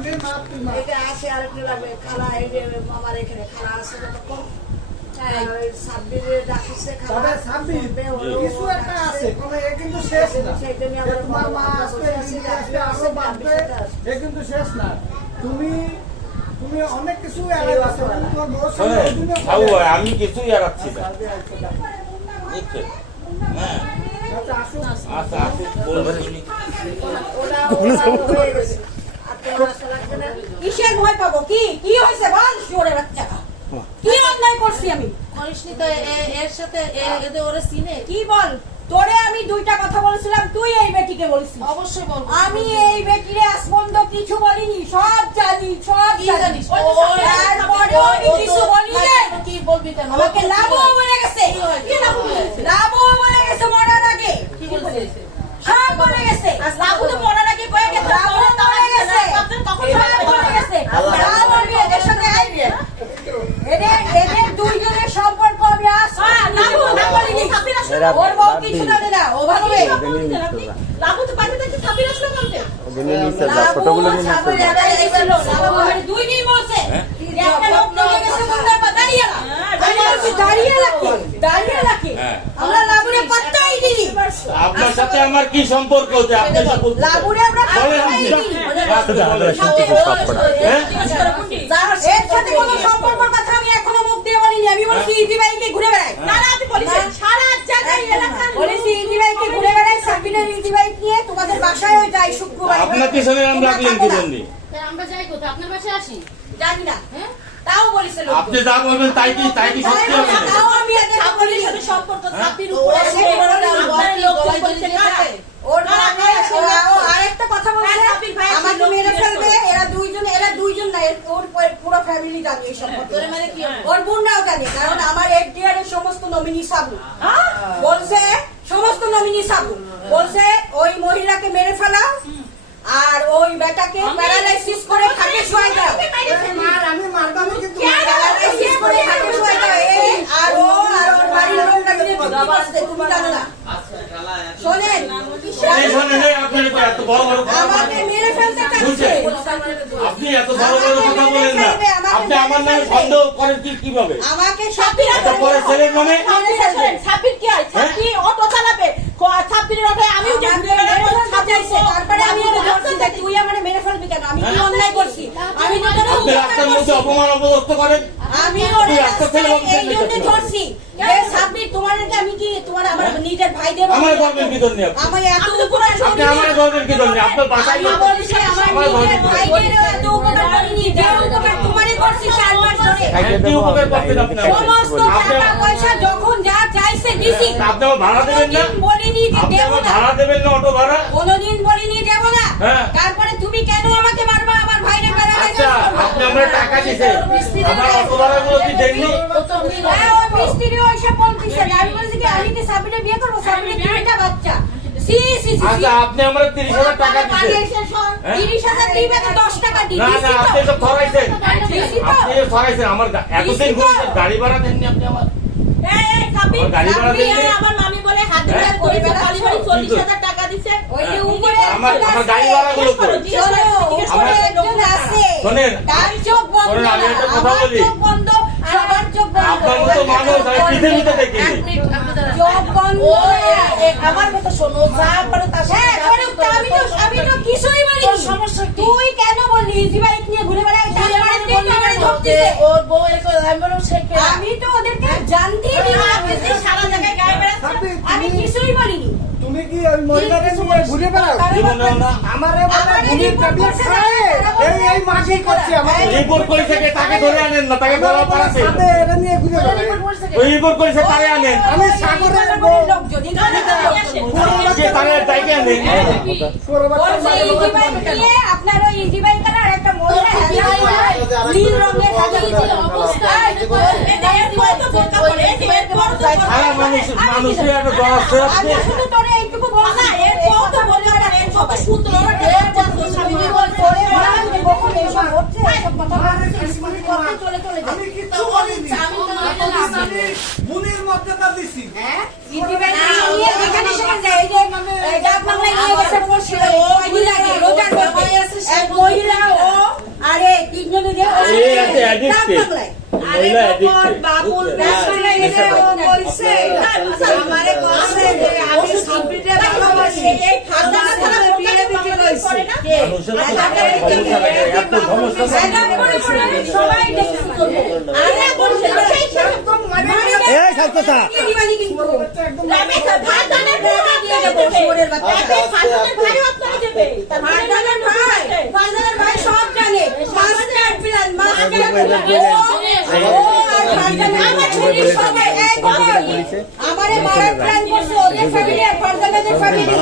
এটা আসে আর একটু লাগবে খালা এই যে আমার এখানে খালা আছে তখন সাব্বিরে ডাকিছে খালা সাব্বির কিছু একটা আছে কোন এ কিন্তু শেষ না তোমার মা আসবে আরো বাড়বে এ কিন্তু শেষ না তুমি অনেক কিছু এড়াচ্ছো তোমার বউর সামনে আমি কিছু এড়াচ্ছি না বুঝছেন হ্যাঁ আচ্ছা আসুন বলবেন কিসের ভয় পাবো কি হয়েছে বল শুয়োরের বাচ্চা কি অন্যায় করছি আমি করিসনি তো এর সাথে এদের ওরে চিনে কি বল তোরে আমি দুইটা কথা বলেছিলাম তুই এই বেটিকে বলছিস অবশ্যই বলবো আমি এই বেটিরে আসবন্ধ কিছু বলিনি সব জানি সব জানিস তারপরেও আমি কিছু বলি না কি বলবি কেন আমাকে লাভও বলে গেছে কি লাভও বলে গেছে মরার আগে কি বলছিস সব বলে গেছে লাভও তো মরার আগে কয়ে গেছে লাভও বলে গেছে তখন সব বলে গেছে লাভ বলবি এদের সাথে আইবে এদের দুইজনের সম্পর্ক আমি লাভও না বলিনি ওর বউ কিছু জানে না ও ভালো মেয়ে লাভও তো পারবে নাকি ছাপির আসলো কামতে ওদিনে নিচে যা ফটোগুলো নিয়ে নিচে দুই দিন বলছে একটা লোক নিয়ে গেছে মুন্ডা দাঁড়িয়ে রাখি আমরা লাবুরে পাত্তাই দিই আপনার সাথে আমার কি সম্পর্ক যে আপনি সব লাবুরে আমরা পাত্তাই দিই এর সাথে কোনো সম্পর্কের কথা আমি এখনো মুখ দিয়ে বলিনি আমি বলছি ইজি বাইকে ঘুরে বেড়াই না আপনি বলেছেন সারা জায়গায় এলাকা বলেছি ইজি বাইকে ঘুরে বেড়াই সাবিনের ইজি বাইক নিয়ে তোমাদের বাসায় যাই শুক্রবার আপনার পিছনে নাম রাখলেন কি জন্য আমরা যাই কোথায় আপনার বাসায় আসি জানি না হ্যাঁ তাও বলেছিল আপনি যা বলবেন তাই কি সত্যি হবে তাও আমি এদের সাবিনের সাথে সম্পর্ক ছাপির উপরে আপনার লোক বলতে কাটে ওর আরেকটা কথা বলছে আমাকে মেরে ফেলবে এরা দুইজন না ওর পুরো ফ্যামিলি জানে এই সম্পর্কে মানে কি ওর বোনরাও জানে কারণ আমার এফডিআর এর সমস্ত নমিনি সাবু বলছে সমস্ত নমিনি সাবু বলছে ওই মহিলাকে মেরে ফেলা আর ওই বেটাকে প্যারালাইসিস করে খাটে শোয়াই দাও আমি মারবামই কিন্তু প্যারালাইসিস করে খাটে শোয়াই দাও আর ওর বাড়ির লোকটা মিলে তুমি জানো না শোনেন আপনি এত বড় বড় কথা আমাকে মেরে ফেলতে চাইছে আপনি এত বড় বড় কথা বলেন না আপনি আমার নামে সন্দেহ করেন কিভাবে আমাকে সাপির এটা পরে ছেলের নামে সাপির কি হয় সাপি অটো চালাবে সাপির অটো আমিও যে ঘুরে বেড়াই সাজাইছে তারপরে আমি ওকে ধরছি দেখ তুই আমারে মেরে ফেলবি কেন আমি কি অন্যায় করছি আমি তো তোর আপনি রাস্তার মধ্যে অপমান অপদস্থ করেন আমি ওরে এই জন্য ধরছি যে সাপির তোমাদেরকে আমি কি তোমার আমার নিজের ভাইদের আমার গর্বের কি জন্য আমি এত উপকার আপনি আমার গর্বের কি জন্য আপনার বাসায় আমি বলছি আমার নিজের ভাইদের এত উপকার করিনি যে উপকার তোমারই করছি 4 মাস ধরে কি উপকার করতেন আপনি সমস্ত টাকা পয়সা যখন যা চাইছে দিছি আপনি আমার ভাড়া দেবেন না বলিনি যে আপনি দেব আমার না ভাড়া দেবেন না অটো ভাড়া কোনদিন বলিনি দেব না হ্যাঁ। তারপরে তুমি কেন আমাকে মারবা আমার ভাইরে আচ্ছা আপনি আমরা টাকা দিছেন আমার অটো ভাড়াগুলো কি দেননি হ্যাঁ ওই মিস্ত্রি ওইসব বলতিছে আমি বলছি কি আমি কি সাবিনে বিয়ে করব সাবিনে দুইটা বাচ্চা সি আচ্ছা আপনি আমরা 30,000 টাকা দিছেন 30,000 দিবে তো 10 টাকা দিবি না না আপনি তো ধরাইছেন আপনি ধরাইছেন আমার এতদিন ঘুরেছেন গাড়ি ভাড়া দেননি আপনি আমার এই সাবিন গাড়ি ভাড়া দেননি আমার মামি বলে হাত দিয়ে করে খালি খালি 40,000 টাকা দিছে ওই যে উপরে আমার গাড়ি ভাড়াগুলো কই আমার একজন আছে শুনেন তার চোখ বন্ধ আমি একটা কথা বলি চোখ বন্ধ সবার চোখ বন্ধ আপনার মতো মানুষ আমি পৃথিবীতে দেখিনি চোখ বন্ধ আমার কথা শোনো যা পারো তা হ্যাঁ আমি তো কিছুই বলিনি সমস্যা তুই কেন বললি ইজি বাইক নিয়ে ঘুরে বেড়াই তারপরে তুই আমারে ধরতিস ওর বউ এরকম আমি বললাম সে আমি তো ওদেরকে জানতেই দিই আপনি যে সারা জায়গায় গায়ে বেড়াচ্ছেন আমি কিছুই বলিনি তুমি কি ওই মহিলাকে নিয়ে ঘুরে বেড়াও জীবনেও না আমারে বলে ঘুরে ট্যাবলেট খায় এই মাঝে করছে আমাকে রিপোর্ট করেছে কে তাকে ধরে আনেন না তাকে ধরা পড়াছে সাথে এরা নিয়ে ঘুরে বেড়ায় ওই রিপোর্ট করেছে তারে আনেন আমি সাগরের লোক যদি সে তারে ডাইকে আনেন বলছে ইজি বাইক নিয়ে আপনার ওই ইজি বাইক আর একটা মহিলা নীল রঙের হাজার অবস্থা সারা মানুষের একটা দল আছে আমি শুধু তোরে এইটুকু বলছি এর কত বলতে না এর কত সুন্দর স্বামী করে বলতে এসব হচ্ছে এসব কথা চলে আমি কি তো বলিনি আমি মুনির মধ্যে তা দিছি হ্যাঁ ইজি বাইক নিয়ে এখানে সেখানে যায় এই যে ডাক বাংলায় নিয়ে গেছে বলছিল ওই দিন আগে রোজার মধ্যে এক মহিলা ও addicted। মহিলা addicted, বাবুল বুঝছেন? ব্যবসা কইছে আমারে কইছে যে আমি সাব্বিরে ভালোবাসি এই খাতা খাতা বিয়ে দিতে কইছে মানুষের তো সমস্যা লাগে, এত সমস্যা থাকে। সবাই দেখছি করবো আরে বলছে সেই একদম এই ছাত্রটা দিবানি কিন্তু রামেশা ভাতানের ভাই দিয়ে দেব শোরের বাচ্চা ভাতানের ভাইও আপনারা দেবে ভাতানের ভাই সব জানে মাস্টার প্ল্যান আমারে মারার প্ল্যান করছে ওদের ফ্যামিলি আর ফারজানাদের ফ্যামিলি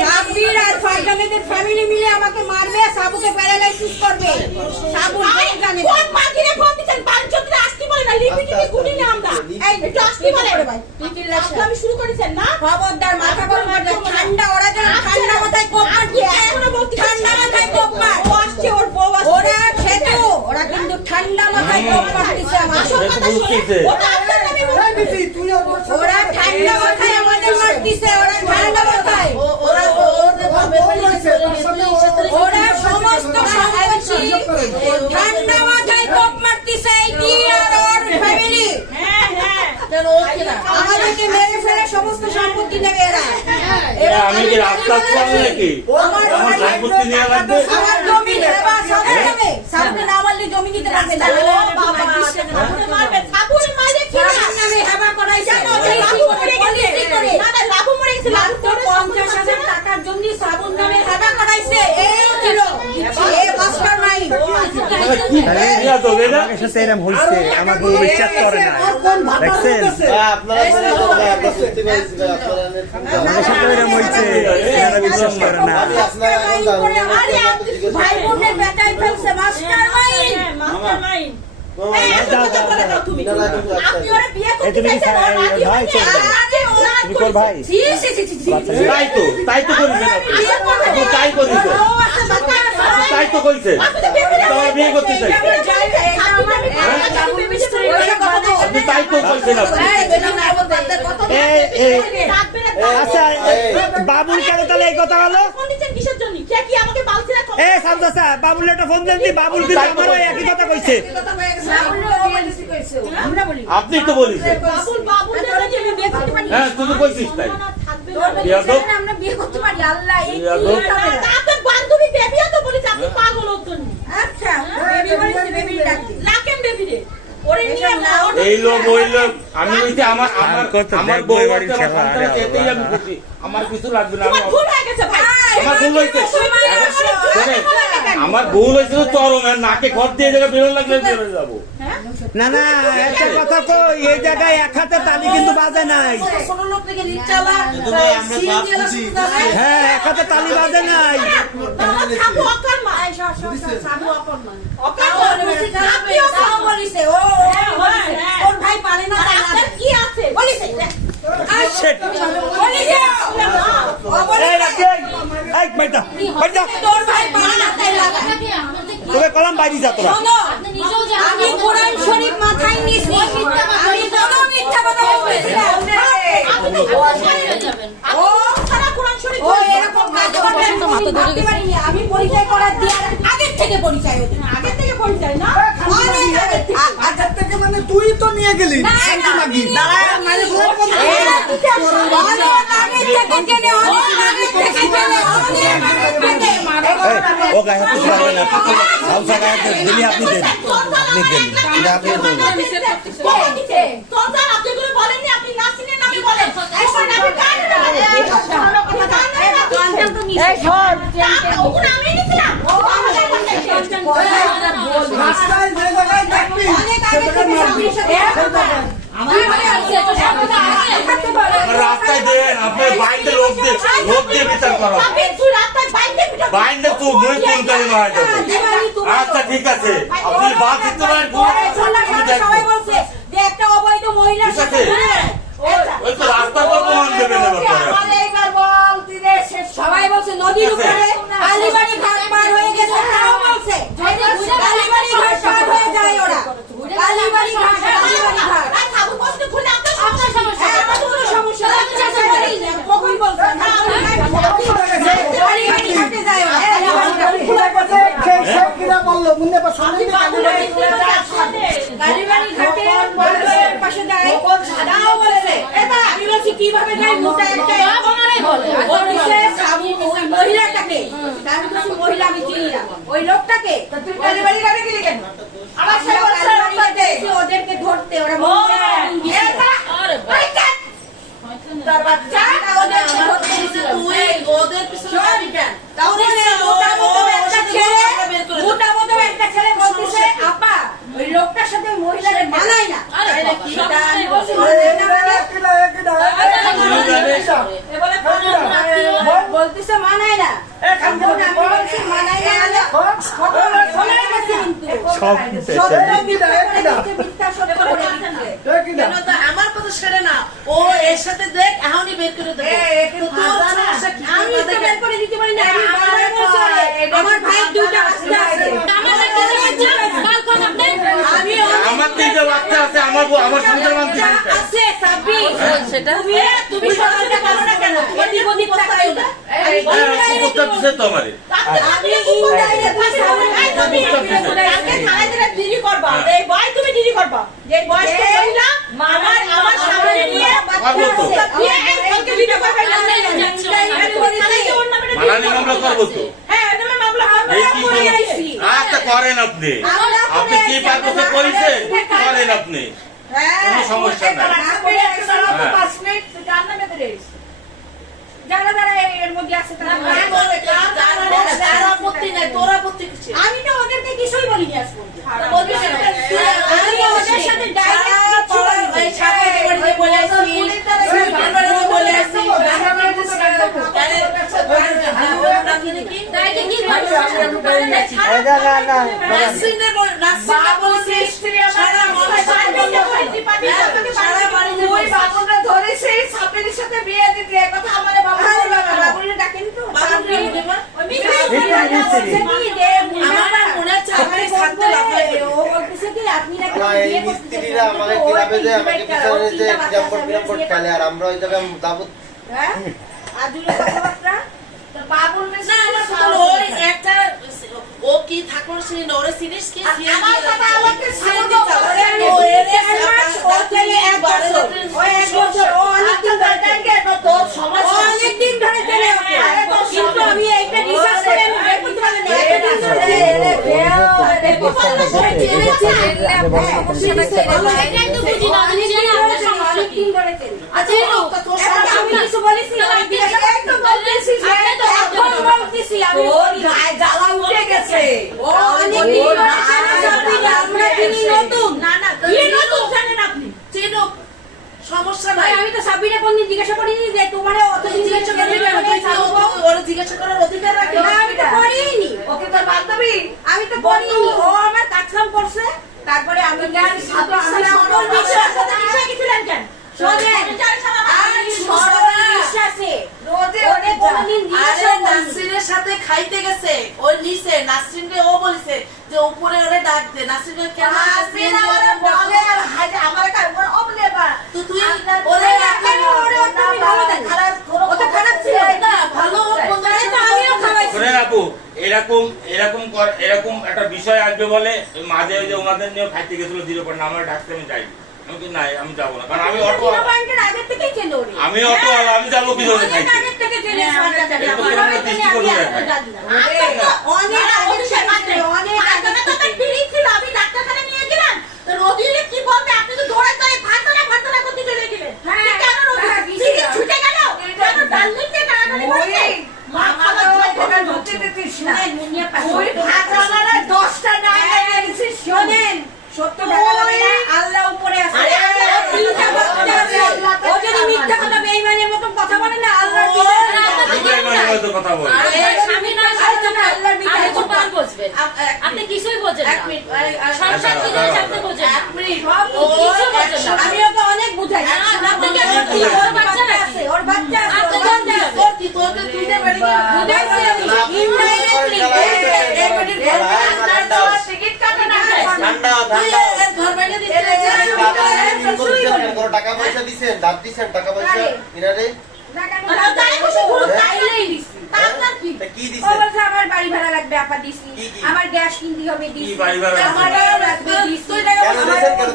সাবির আর ফারজানাদের ফ্যামিলি মিলে আমাকে মারবে সাবুকে প্যারালাইসিস করবে সাবু জানে কোন মাগিরে ফোন দিছেন বালচত্রে আসতে বলে না লিমিটিভি গুনি না আমরা এই একটু আসতে বলে ভাই আমি শুরু করেছেন না খবরদার মাথা গরম করে ঠান্ডা ওরা যেন ঠান্ডা মাথায় কোপ মারছে এখনো বলতে ঠান্ডা মাথায় কোপ মার ও আসছে ওর বউ আসছে ওরা খেতো ওরা কিন্তু ঠান্ডা মাথায় কোপ মারতেছে আমার এটা তো বুঝতেছে। ওরা আপনার নামে ওরা ঠান্ডা মাথায় আমাদের মারতেছে ওরা ঠান্ডা মাথায় ওরা সমস্ত সম্পত্তি ঠান্ডা মাথায় কোপ মারতেছে এই ডিআর ওর ফ্যামিলি আমাদেরকে মেরে ফেলে সমস্ত সম্পত্তি নেবে এরা আমি কি রাস্তা চালাই নাকি? আমার সম্পত্তি নিয়ে লাগবে? আমার জমি হেবা সবাই নেবে সামনে না মারলে জমি নিতে রাখবে না ও বাবা সামনে মারবে সাবুর মারে কি নামে হেবা করাইছে লাভু মরে গেছে না না লাভু মরে গেছে লাভু তো 50,000 টাকার জন্য সাবুর নামে হেবা করাইছে এই ছিল এই মাস্টার মাইন্ড ইয়া তো বেটা আমার সাথে এরকম হইছে আমার বউ বিশ্বাস করে না দেখছেন আমার সাথে এরকম হইছে এরা বিশ্বাস করে না ভাই বোনের বেটাই ফেলছে মাস্টার মাইন্ড আপনি ওরা বিয়ে করতে চাইছেন তুমি কোন ভাই তাই তো করেছে আপনি তাই করেছে তাই তো করেছে তোমার বিয়ে করতে চাইছে আপনি তাই তো করেছেন আপনি আচ্ছা বাবুল কেন তাহলে এই কথা হলো এ সামদাসা বাবুল একটা ফোন দেন দি বাবুল কিন্তু আমারও একই কথা কইছে আপনি তো বলেছেন হ্যাঁ তুই তো কইছিস তাই আমরা বিয়ে করতে পারি আল্লাহ এই ইয়াদব। আপনার বান্ধবী বেবিয়া তো বলেছে আপনি পাগল হচ্ছেন আচ্ছা বেবি বলেছে বেবি ডাকতে লাকেন বেবি রে ওরে নিয়ে এই লোক ওই লোক আমি হইতে আমার আমার কত আমার দেখবো বউ এবারে আছে, আমার খেলা, সন্তান আছে, এতেই আমি খুশি। আমার কিছু লাগবে না আমি ভুল হয়ে গেছে ভাই আমার ভুল হয়েছে শোনেন, আমার ভুল হয়েছে তো চরম এর নাকে ঘর দিয়ে জায়গায় বেরোন লাগলে বেরোয় যাবো না না একটা কথা কই এই জায়গায় এক হাতে তালি কিন্তু বাজে নাই কোন লোক থেকে লিচালা হ্যাঁ এক হাতে তালি বাজে নাই সাবু অকর মা সাবু অকর মা অকর আপনিও সাবু বলিছে ও ওর ভাই পারে না আপনার কি আছে বলিছে Shit. বলিছে ও এই রাখি এই বাইটা বাইটা তোর ভাই পারে না তাই লাগা তোকে কলম বাইরে যা তোরা শোনো আমি কোরআন শরীফ মাথায় নিছি আমি কোনো মিথ্যা কথা বলছি না আপনি কোরআন শরীফ যাবেন ও সারা কোরআন শরীফ ও এরকম কাজ করবেন তো মাথা ধরে গেছে আমি পরিচয় করার দিয়ার আগের থেকে পরিচয় হতো আগের থেকে পরিচয় না অনেক আগের থেকে আগের থেকে মানে তুই তো নিয়ে গেলি না আমি মানে ও গায়ে হাত দিবেন না হাউসা গায়ে হাত দিলি আপনি দেন আপনি দেন এটা আপনি বলুন রাস্তায় যে জায়গায় দেখবি রাস্তায় দেন আপনার বাইন্দে লোক দিয়ে বিচার করো বাইন্দে তুই মুই কোন করে মারা যাবো আচ্ছা ঠিক আছে আপনি বাদ দিতে পারেন সবাই বলছে যে একটা অবৈধ মহিলার ঠিক সাথে আছে। ওই তো রাস্তার পর প্রমাণ দেবেন সবাই বলছে নদীর উপরে কালীবাড়ি ঘাট পার হয়ে গেছে তাও বলছে কালীবাড়ি ঘাট পার হয়ে যায় ওরা কালীবাড়ি ঘাট আপনার সমস্যা আমার কোনো সমস্যা কখন বলছেন কালীবাড়ি ঘাটে যায় ওরা মুন্নে পা সামনে দিয়ে কালীবাড়ি কালীবাড়ি ঘাটে বড়ের পাশে যায় দাও বলেছে এটা আমি বলছি কিভাবে যায় মোটা একটা বলছে সাবু ওই মহিলাটাকে আমি বলছি মহিলা আমি চিনি না ওই লোকটাকে তো তুই কালীবাড়ি ঘাটে গেলি কেন আমার সাথে বলছে ওদেরকে ধরতে ওরা তার বাচ্চা ওদেরকে ধরতে দিছিল তুই ওদের পিছনে যাবি কেন তাহলে মোটা মতো একটা ছেলে বলতেছে আপা ওই লোকটার সাথে মহিলারে মানায় না বলতেছে মানায় না মানায় না আমার কথা সেরে না ও এর সাথে দেখ এখনই বের করে দেবে আমি তো বের করে দিতে পারি না আমার ভাই দুটো বাচ্চা আছে আমার তিনটা বাচ্চা আছে, আমার সংসার মানতে আছে সাবি সেটা তুমি সকালটা পারো না কেন এদি বদি কথা কইলা প্রস্তাব দিচ্ছে তো আমারে আমি কালকে থানায় দিলে ডিলি করবা এই বয় তুমি ডিলি করবা যে বয়সটা কইলা আমার সামনে নিয়ে বাচ্চা দিয়ে কালকে ভিডিও করবে না মানানি মামলা করবো তো। হ্যাঁ তুমি মামলা করে আইছি আচ্ছা করেন আপনি, আপনি কি পারপোসে করেছেন করেন আপনি, কোনো সমস্যা নাই। আমি তো ওদেরকে কিছুই বলিনি আজ পর্যন্ত। আমি ওদের সাথে মিস্ত্রিরা আমাকে কিভাবে যে আমাকে পিছনে যে বিরামপট খেলে আর আমরা ওই জায়গায় দাবত ও কি ঠাকুর সিন ওরে সিরিজ কি অনেকদিন ধরে চলে কিন্তু আমি এইটা রিসার্চ করে আমি বের করতে পারি সমস্যা নাই আমি তো সাবিনা কোনদিন জিজ্ঞাসা করিনি যে তোমার অতদিন জিজ্ঞাসা করার অধিকার রাখে আমি তো করিনি ওকে তোর বান্ধবী আমি তো করিনি ও আমার কাজকাম করছে তারপরে আমি সকল বিষয়ের সাথে মিশে গেছিলেন কেন নাসরিনের সাথে খাইতে গেছে ওই নিচে নাসরিনকে ও বলেছে যে উপরে ওরে ডাক দে নাসরিনের কেন তুই ওরে খারাপ ছিল না ভালো আপু এরকম এরকম এরকম একটা বিষয় আসবে বলে মাঝে ওই যে ওনাদের নিয়ে খাইতে গেছিল জিরো পয়েন্ট আমার ডাকতে আমি যাই নাই আমি যাবো না কারণ আমি অটো আমি অটো আমি যাবো কি ধরে আল্লাহ উপরে আছে ও যদি মিথ্যা কথা বেঈমানের মতো কথা বলে না আল্লাহ কথা বলে আপনি কিছুই বোঝেন না আমি ওকে অনেক বুঝাই ওর বাচ্চা আছে ওর বাচ্চা টাকা পয়সা দিচ্ছেন দাঁত দিচ্ছেন টাকা পয়সা কিনারে কি দিছে কি দিচ্ছেন আমার বাড়ি ভাড়া লাগবে আপা দিছি আমার গ্যাস কিনতে হবে কি বাড়ি ভাড়া আমার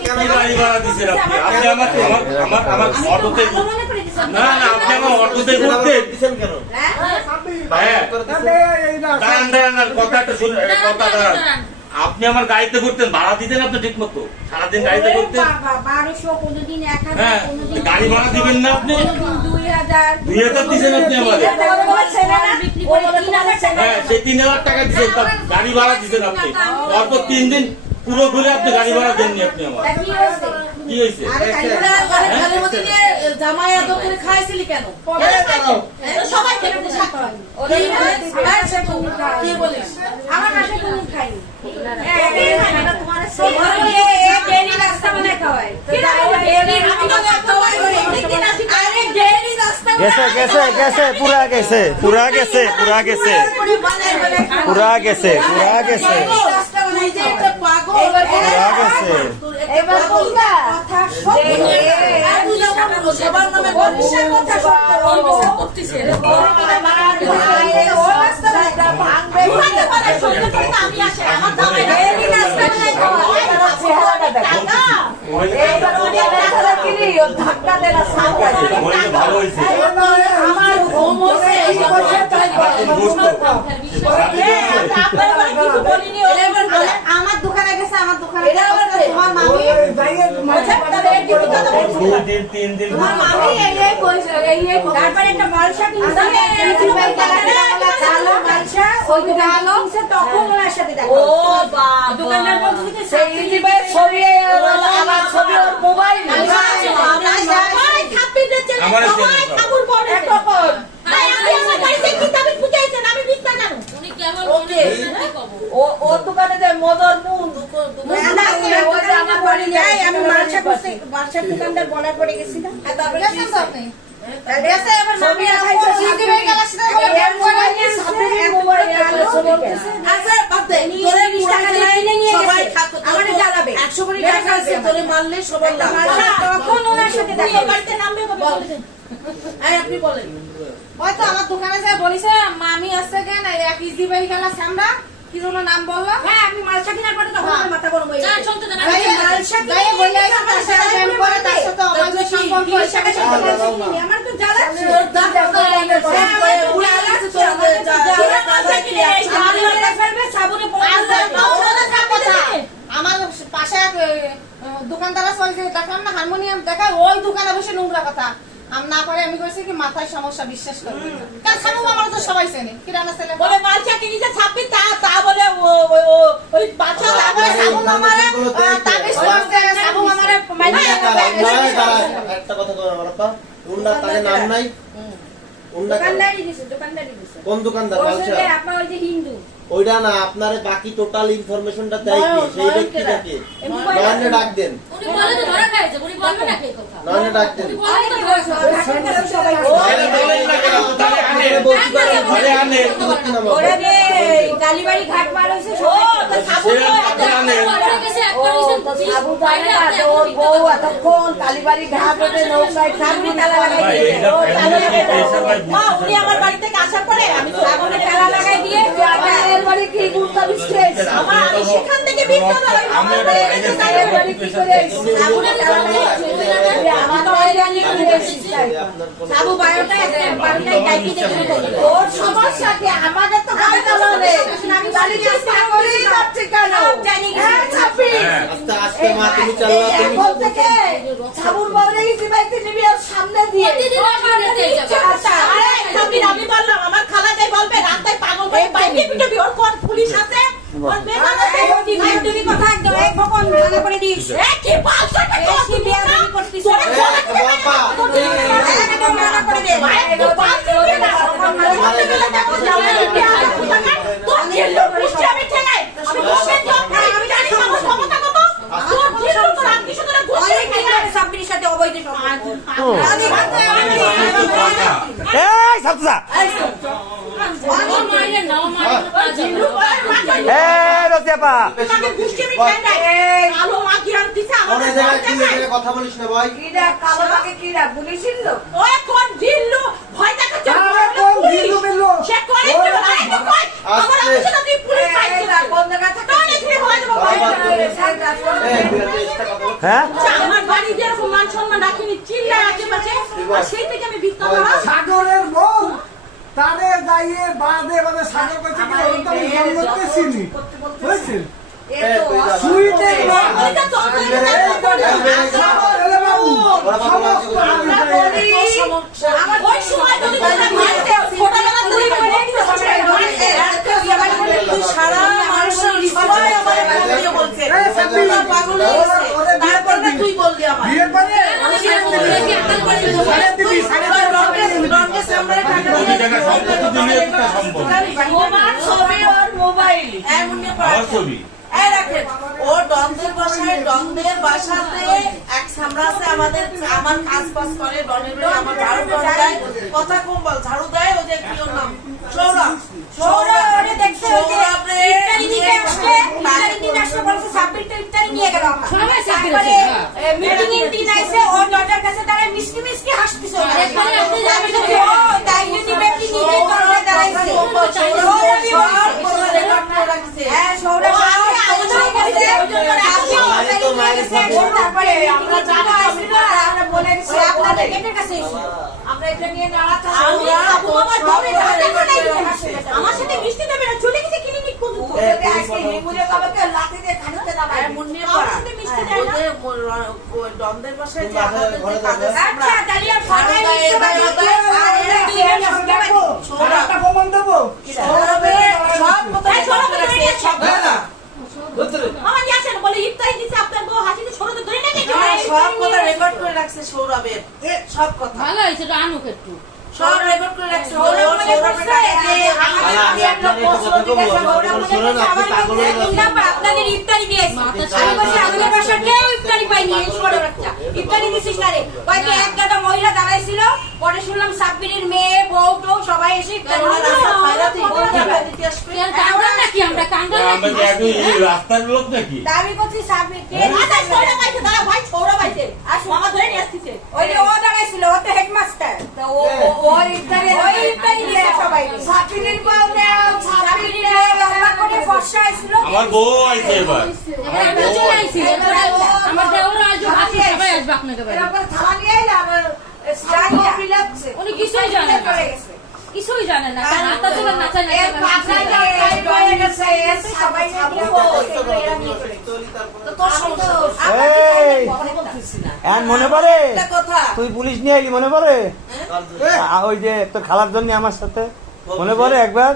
কি বাড়ি ভাড়া দিচ্ছেন আপনি? আপনি আমার অটোতে না না আপনি আমার অটোতে ঘুরতেন দিছেন কেন? হ্যাঁ করে দিছেন? দাঁড়ান দাঁড়ান আর কথা একটা শুনুন কথা দাঁড়ান আপনি আমার গাড়িতে ঘুরতেন ভাড়া দিতেন আপনি ঠিক মতো সারাদিন গাড়িতে ঘুরতেন 1200 কোনদিন 1000 হ্যাঁ কোনদিন গাড়ি ভাড়া দিবেন না আপনি 2000 2000 দিছেন আপনি আমাদের বিক্রি করে 3000 হ্যাঁ সেই 3000 টাকা দিছেন তার গাড়ি ভাড়া দিছেন আপনি তারপর 3 দিন পুরো ঘুরে আপনি গাড়ি ভাড়া দেননি আপনি আমার কি হয়েছে কি হয়েছে জামাই এত করে খাইছিলি কেন? সবাই খেতে কি বলিস? আমার বাসায় কোন খাইনি গেছে পুরা গেছে পুরা গেছে পুরা গেছে পুরা গেছে পুরা গেছে পুরা গেছে এবার বলবা কথা সবার নামে বলিসের কথা করতেছে ধাক্কা দেনা ভালো হয়েছে আমার ঘুম হচ্ছে আমার দোকানে গেছে আমার দোকানে তোমার মামি তিন দিন তোমার মামি এই কইছে তারপরে একটা মালসা কিনছে মালসা ওই দোকানে কিনছে তখন ওনার সাথে দেখা ও বাবা দোকানদার বলছে যে সেই ইজিবাই ছবি আমার ছবি ওর মোবাইল আমার ওর দোকানে যে মদন নুন আমি মালসার দোকানদার বলার পরে গেছি না আপনি বলেন হয়তো আমার দোকানে যা বলিছে মামি আসছে কেন এক ইজি বাই খেলা সামরা কি যেন নাম বললো হ্যাঁ আমি মালসা কিনার পরে তখন আমার মাথা গরম হয়ে গেছে মালসা কিনে বলে তার সাথে প্রেম করে তার সাথে অবৈধ সম্পর্ক আমার তো জ্বালাচ্ছে আমার পাশে দোকানদারা চলছে দেখলাম না হারমোনিয়াম দেখা ওই দোকানে বসে নোংরা কথা আমি না করে আমি কইছি কি মাথায় সমস্যা বিশ্বাস করবে কারণ সাবু আমার তো সবাই চেনে কি রানা ছেলে বলে মালসা কিনেছে 26 তা বলে ওই বাচ্চা তারপরে সাবু আমারে তাবিজ করছে সাবু আমারে একটা কথা বলো আমার আপা উন্ডা তার নাম নাই উন্ডা দোকানদারি দিছে কোন দোকানদার বলছে বালসা যে আপনার ওই যে হিন্দু ওইটা না আপনারে বাকি টোটাল ইনফরমেশনটা দেয় কি সেই ব্যক্তিটাকে নয়নে ডাক দেন উনি বলে তো ধরা খাইছে উনি বলবে না কে কথা নয়নে ডাক দেন বলে তো ধরা সবাই এটা বলেন না কেন তাহলে আনে ঘরে আনে ওরা যে কালীবাড়ি ঘাট পার হইছে সাবু বাইরে আপনি ওর বউ এতক্ষণ কালীবাড়ি ঘাট হতে নৌকায় সামনে তালা লাগাই ভাই দিয়েছে এটা উনি আমার বাড়ি থেকে আসার পরে আমি সাবুনে তালা লাগাই দিয়ে আমার বাড়ি কি গুরুত্ব বিশেষ আমার সেখান থেকে বিদ্যা দাও আমি বাড়ি কি করে সাবুনে তালা লাগাই আমার বাড়ি জানি সাবু বায়োটা বায়োটাই টাইপি দেখে ওর সমস্যা কি আমাদের তো গাড়ি চালাবে আমি গাড়ি চেষ্টা করি যাচ্ছে কেন জানি আস্তে আস্তে মা তুমি চালাও তুমি এখন থেকে সাবুর বাবরে ইজি বাইতে নিবি আর সামনে দিয়ে প্রতিদিন আপনার রেতে যাবে আমি বললাম আমার খালা যাই বলবে রাস্তায় পাগল করে বাইকে পিটাবি ওর কোন পুলিশ আছে ওর বেগান আছে তুমি কথা একদম এক ভগবান ভালো করে দিস এ কি বলছ কি বিয়া দিবি করতিস বাবা একদম ভালো করে দে সাবরির সাথে অবৈধ এই সাবজা মাইরে নাও মাইরে এই রসিয়াপা আলো মা কি আর দিছে অনেক জায়গায় কি জায়গায় কথা বলিস না ভাই কিরা কালো বাকে কিরা পুলিশের লোক ওই কোন দিল্লু ভয় দেখাচ্ছে কোন দিল্লু বিল্লু? সে করে আমার অফিসে তুই পুলিশ পাইছিস কোন জায়গায় থাকে? তোর এখানে ভয় দেবো, ভয় দেবো। হ্যাঁ আমার বাড়ি যেরকম মান সম্মান রাখিনি, চিল্লায় আশেপাশে, আর সেই থেকে আমি ভিক্ষা করা। সাগরের বউ তারে যাইয়ে বাদে বাদে সাগর কইছে কি ওটা আমি জন্মতে চিনি বুঝছেন এ তো সুইটের লোক ওই যে তখন এলে বাবু সমস্ত আমরা বলি, আমার ওই সময় যদি তোমরা মারতে, ছোটবেলা তুই করে দিতে তুই সারা মানুষের সবাই আমার ফোন দিয়ে বলছে তোমরা পাগল হয়ে গেছে। তারপরে না তুই বললি আমার বিয়ের পরে রঙের সামনে টাকা কোটি টাকা সম্পত্তি দিলে একটা সম্পদ তোমার ছবি ওর মোবাইল এমন নিয়ে আমার ছবি এই রাখেন ও ডনদের বাসাতে এক সামরা আছে আমাদের আমার কাজ পাস করে ডনের বাড়ি আমার ঝাড়ু দেয় কথা কম বল ঝাড়ু দেয় ও যে কি ওর নাম সৌরভ সৌরভ ওরে দেখছে, ওই যে সৌরভ রে ইফতারি দিতে আসলে, ইফতারি দিতে আসলে বলছে, সাব্বির তো ইফতারি নিয়ে গেল আমরা। সবাই সাব্বির তারপরে, আছে, মিটিং এর দিন আইছে, ওর দরজার কাছে দাঁড়ায় মিষ্টি মিষ্টি হাসতেছে। এরপরে আপনি যাবেন তো ও, তাই যদি ব্যক্তি নিজে দরজায় দাঁড়াইছে। সৌরভই বলছে, রেকর্ড করে রাখছে হ্যাঁ, সৌরভ আগে আলোচনা করেছে, ওই জন্য রাখছে, ইফতারি নিয়ে গেছে। তারপরে আমরা জানো আসছিল, আর আমরা বলে গেছি, আপনাদের গেটের কাছে এসে। আমরা এটা নিয়ে নাড়াচাড়া আমি আবু বাবার দৌড়ে যাবে, আমার সাথে মিষ্টি দেবে না, চলে গেছে ক্লিনিক পর্যন্ত। আজকে হিমুরে বাবাকে লাঠি দিয়ে খানিতে নামায় মুন নিয়ে আমার পড়া সাথে মিষ্টি দেয় না। ওই ডনদের বাসায় যে বাসায় আমাদের ঘরে যে কাজের আচ্ছা, তাহলে আর সবাই ঝাড়ু দেয়, মিথ্যে ঝাড়ু বানিয়ে দেয়, আর এরা দুই জনের সঙ্গে বানিয়ে। একটা প্রমাণ দেবো সৌরভের সব কথা এই সৌরভ রেকর্ড করে রাখছে, সব মামা নিয়ে আসেন, বলে ইফতারি দিছে, আপনার বউ হাসিতে ছোটতে ধরে না দেখে সব কথা রেকর্ড করে রাখছে সৌরভের সব কথা ভালো হয়েছে তো আনুক একটু সব রেকর্ড করে রাখছে সৌরভ মনে সৌরভের করছে টাকা যে দিয়ে আমাদের আমি আমি একটা আপনার প্রশ্ন একটা কথা জিজ্ঞাসা বলবো, করলাম, শুনুন, আপনি আমার পাগল হয়ে কাছে গেছেন। আপনাদের ইফতারি দিয়েছি। মাথা আমি বলছি আমাদের বাসায় কেউ ইফতারি পাইনি, এই ছোট বাচ্চা। ইফতারি দিছিস না রে? হয়তো এক গাদা মহিলা দাঁড়াইছিল, পরে শুনলাম সাব্বিরের মেয়ে, বউ টউ সবাই এসে ইফতারি দিতে আসবে কাঙ্গাল নাকি আমরা কাঙ্গাল আমরা কি নাকি একই এই রাস্তার লোক নাকি দাবি করছি সাব্বির কে? আচ্ছা সৌরভ পাইছে দাঁড়া ভাই সৌরভ পাইছে আর মামা ধরে নিয়ে আসছে ওই যে ও দাঁড়াইছিল, ও তো হেডমাস্টার। তো ওর ইফতারি দিয়েছে সবাই। সাব্বিরের বউ সাব্বিরের মেয়ে লম্বা করে ফর্সা ছিল। আমার বউ আইছে এবার এবার আমরা চলে আইছি, এরপরে আমার দেওর আসবে, বাকি সবাই আসবে আপনাকে বাড়ি। এরপর থালা নিয়ে এলে আমার সারা বিলাচ্ছে উনি কিছুই জানেন না, কিছুই জানেন না, কারণ আত্মা চলে নাচায় না, সবাই তোর সমস্যা এই এখন মনে পড়ে একটা কথা তুই পুলিশ নিয়ে আইলি মনে পড়ে ওই যে তোর খালার জন্য আমার সাথে মনে পড়ে একবার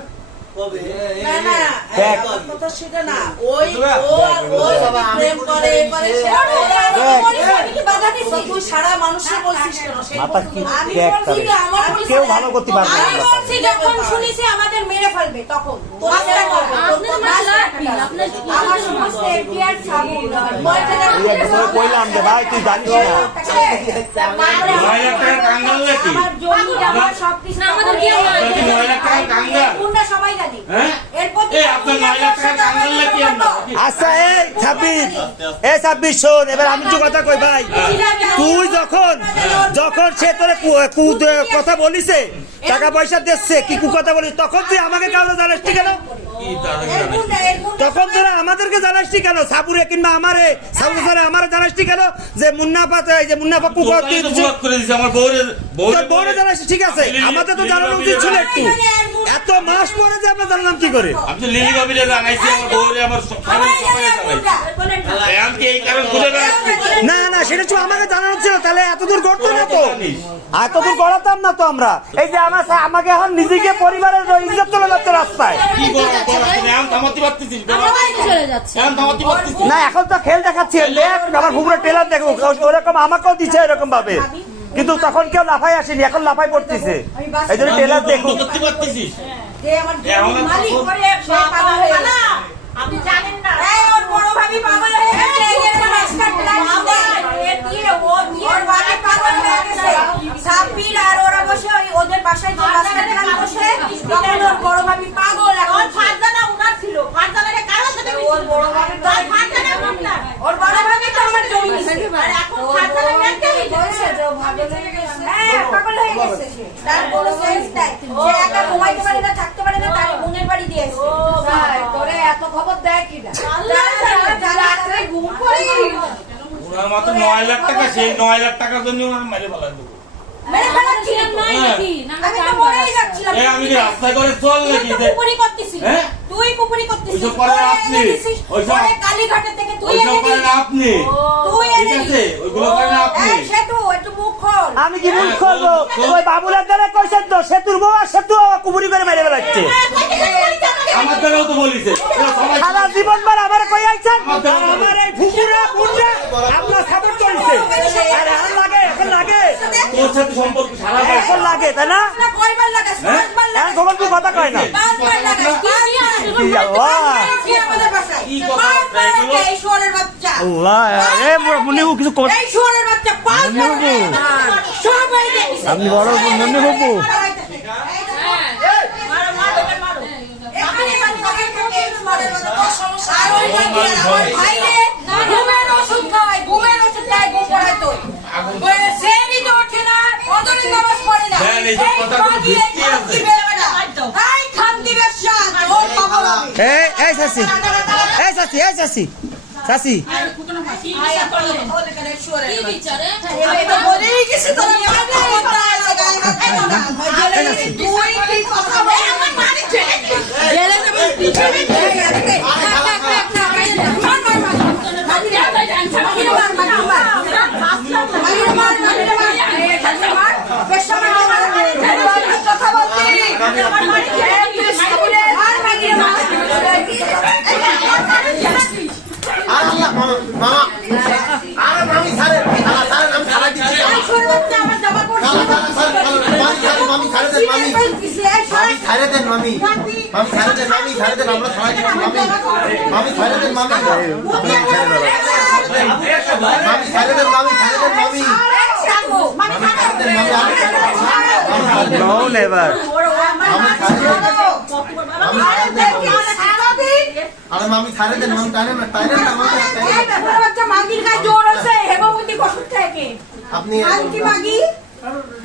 না না দেখ। কথা সেটা না ওই ও আর ও প্রেম করে এবারে তুই সারা মানুষকে বলছিস কেন সেই মাথা কি আমি দেখ বলছি যে আমার কেউ ভালো করতে পারবে না আমি বলছি যখন শুনেছি আমাদের মেরে ফেলবে তখন আপনার মাসলা আপনার আমার সমস্ত এফডিআর সাবুন কইলাম যে ভাই তুই জানিস না 9 লাখ টাকা কাঙ্গাল নাকি আমার জমি জমা সবকিছু আমাদের কি হয়? 9 লাখ টাকা কাঙ্গাল পুন্না সবাই জানি হ্যাঁ এরপর এই আপনার 9 লাখ টাকা কাঙ্গাল নাকি আমরা আচ্ছা এই 26 শোন এবার আমি তো কথা কই ভাই তুই যখন সে তোর কথা বলিছে টাকা পয়সা দিচ্ছে কি কথা বলিস তখন তুই আমাকে কারো জানাসটি কেন কি তারা তখন তোরা আমাদেরকে জানাসটি কেন সাবুরে কিংবা আমারে সাবুরে স্যার আমারে জানাসটি কেন যে মুন্নাফা কু করে দিছে আমার বউরের তোর বউরে জানাসটি ঠিক আছে আমাদের তো জানানো উচিত ছিল একটু এত মাস পরে যে আমরা জানলাম কি করে আমি তো লিলি কবিরে জানাইছি আমার বউরে আমার সবাই জানাইছি আমি কি এই কারণ খুঁজে বেড়াচ্ছি না না সেটা তো আমাকে জানানো ছিল তাহলে এতদূর করতো না তো এতদূর করাতাম না তো আমরা এই যে আমাকে এখন নিজেকে পরিবারের ইজ্জত চলে যাচ্ছে রাস্তায় কি করব তুমি এখন থামাতে পারতেছিস আমরা বাড়িতে চলে যাচ্ছি। এখন থামাতে পারতেছিস না এখন তো খেল দেখাচ্ছি দেখ আমার পুকুরে টেলার দেখো ওরকম আমাকেও দিচ্ছে এরকম ভাবে কিন্তু তখন কেউ লাফাই আসেনি এখন লাফাই পড়তেছে এই জন্য টেলার দেখো করতে পারতেছিস যে আমার এখন মালিক করে সে পাগল হয়ে গেছে। আপনি জানেন না এই ওর বড় ভাবি পাগল হয়ে গেছে এর মাস্টার প্ল্যান এ দিয়ে ও দিয়ে ওর ভাবি পাগল হয়ে গেছে সাব্বির আর ওরা বসে ওদের বাসায় যে মাস্টার প্ল্যান বসে তখন ওর বড় ভাবি পাগল এখন ফারজানা উনার ছিল ফারজানারে কারোর সাথে ওর বড় ভাবি ফারজানা উনার ওর বড় ভাবি তো আমার জমি নিছে আর এখন ফারজানা মেনতে বলছে যে ভাবি হয়ে গেছে হ্যাঁ পাগল হয়ে গেছে তার বড় সেন্স তাই যে একা ঘুমাইতে পারে না থাকতে পারে না তার বোনের বাড়ি দিয়েছে ও ভাই তোরে এত খবর মাত্র 9 লাখ টাকা, সেই 9 লাখ টাকার জন্য আমি মেরে ফেলা দেবো। মেরে ফেলাচ্ছিলেন নাই নাকি? না, আমি তো মরেই যাচ্ছিলাম আমি কি রাস্তায় করে চল নাকি? তুই কুপুরি করতেছিস হ্যাঁ? তুই কুপুরি করতেছিস ওইসব করেন আপনি। ওইসব- ওই কালীঘাটের থেকে তুই ওইসব এনে করেন দিস আপনি, তুই ঠিক এনে আছে? দিস ওইগুলো করেন আপনি। এই সেতু একটু মুখ খোল আমি কি ভুল করবো? ওই বাবুলার দ্বারা কইছেন তো সেতুর বউ আর সেতু কুবুরি করে মেরে ফেলাচ্ছে। আমার দ্বারাও তো বলিছে, এরা সবাই সারা জীবন বার আমার কই আইছেন, আর আমার এই ফুকুরা পুন্ডা আপনার সাপোর্ট করেছে। আরে এখন লাগে, এখন লাগে, তোর সাথে সম্পর্ক সারা বাড়ি। এখন লাগে, তাই না? না কয়বার লাগাস পাঁচবার এখন লাগাস গোবরপুর কথা কয় না। পাঁচবার লাগাস কি আল্লাহ, কি আমাদের বাসায় কি কথা পাঁচবার এগুলো? লাগে, এই শুয়োরের বাচ্চা আল্লাহ, এ মুন্নিবু কিছু কর। এই শুয়োরের বাচ্চা পাঁচবার মুন্নি বাবু। লাগে। সবাই দেখছে আপনি বড় মুন্নি বাবু। এখানে বাচ্চাদের থেকে এই শুয়োরের বাচ্চা তোর সমস্যা। আর ওই বাচ্চা আমার ভাইরে ঘুমের ওষুধ খাওয়ায়, ঘুমের ওষুধ খায়, ঘুম পড়ায় তুই। ওই সেরি তো ওঠে না, অদরের নামাজ পড়ে না। দেন, এইসব এই কথাগুলো খানকি, এই ভিত্তি আছে। খানকি বেড়াবেড়া। এই খানকি বেশ্যা, তোর খবর হবে। এই চাচি, এই চাচি, এই চাচি, চাচি, কি বিচারে? আমি তো বলেই গেছি তোর পাগলা কোথায় লাগায় না। তুই কি কথা বল? আমার মারি ছেড়ে দে। জেলে যাবে পিছনে দিয়ে গেছে। মার মার মার। মারি মার মার মার মার। মারি মার মার। বেশ মার মার। কথা বলতি। আমার মারি ছেড়ে দে। মার মারি মার। আরে আল্লাহ, মামা, আরে মামি ছাড়েন, ছাড়েন, আমি ছাড়াই দিচ্ছি। এই ছোট বাচ্চা আমার জামা পড়ছে। মামি ছাড়ে দেন, মামি। মামি ছাড়ে দেন, মামি। মামি ছাড়ে দেন, মামি ছাড়ে দেন, আমরা ছাড়াই দিচ্ছি, মামি। মামি ছাড়ে দেন, মামি। মামি ছাড়ে দেন, মামি, ছাড়ে দেন, মামি। No never. আরে মামি ছাড়ে দেন, মামি টানেন না, টানেন না, মামি, টানেন না। আপনি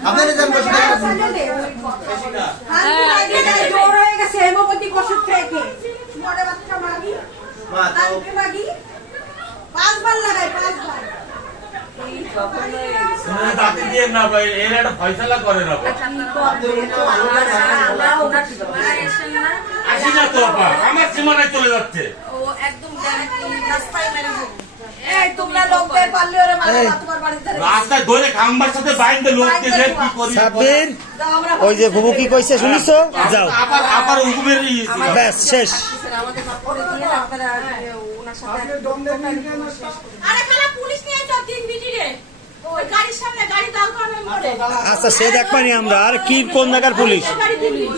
আপনার যান বসে পাঁচবার লাগাই পাঁচবার তাতে দিয়ে না ভাই, এর একটা ফয়সালা করে না ভাই। আসি না তো আপা, আমার সীমানায় চলে যাচ্ছে। তোমরা লোকদের পারলে ওরা মারা তোমার বাড়িতে রাস্তায় ধরে খাম্বার সাথে বাইন্দে লোক দিয়েছে, কি করি? সাব্বির, ওই যে বুবু কি কইছে শুনিছো? যাও, আবার হুকুমের ইয়েছে। ব্যাস শেষ। আরে খালা পুলিশ নিয়ে যাও 3 বিটিরে ওই গাড়ির সামনে গাড়ি দাও করে মরে আচ্ছা সে দেখবানি আমরা, আর কি কোন জায়গার পুলিশ? গাড়ি পুলিশ